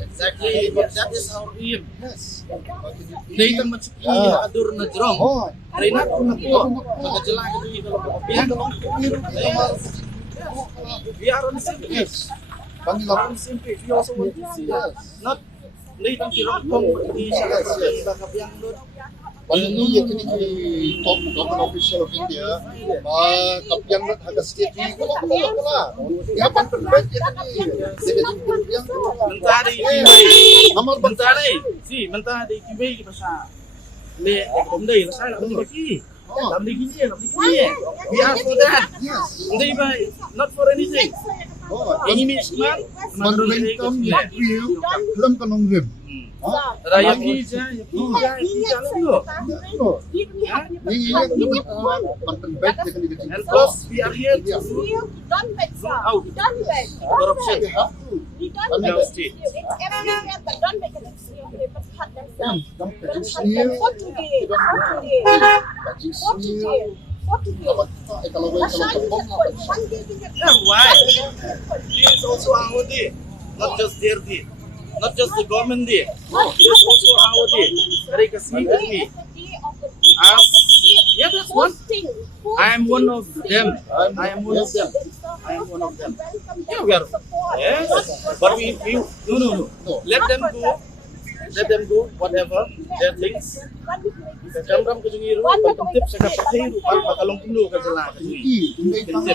Exactly, but that is our aim. Yes. Dito matsuki adur na jrong. Oh, Rina ko na po. Magkajala ka dito kalau kapian. We are on the same page. yes. Kami We are lang. on the same page. We also want to see that. Not later kirong kong di siya kasi kapian doon. Panunuya kini kay top government official of India, kapyang na haga state wala. Ya pan perbet ya kini. Jadi yang Mentari kiway. amal Mentari. Si mentari kiway kita sa le komdai sa la di bagi. Lam di kini, lam di kini. We are for that. yes. Hindi ba? Not for anything. Oh, Ini misman. manrentam ya view lam kanong rib. Raya pija, pija lo. Ni ya pan perbet ya kini kecil. And plus, we are here to out corruption in our state. Kam kecil sendiri. Kecil sendiri. Kalau Yeah, why? It is also our day, not just their day, not just the government day. It is also our day. Dari kasih kami. Yeah, that's one. I am one of them. I am one of them. I am one of them. Yeah, we are. Yes, but we no. Let them go. Let them go. Whatever their things. Kajamram kejungiru, pagkantip sa kapatid, pagpakalong puno ka sila. hindi pang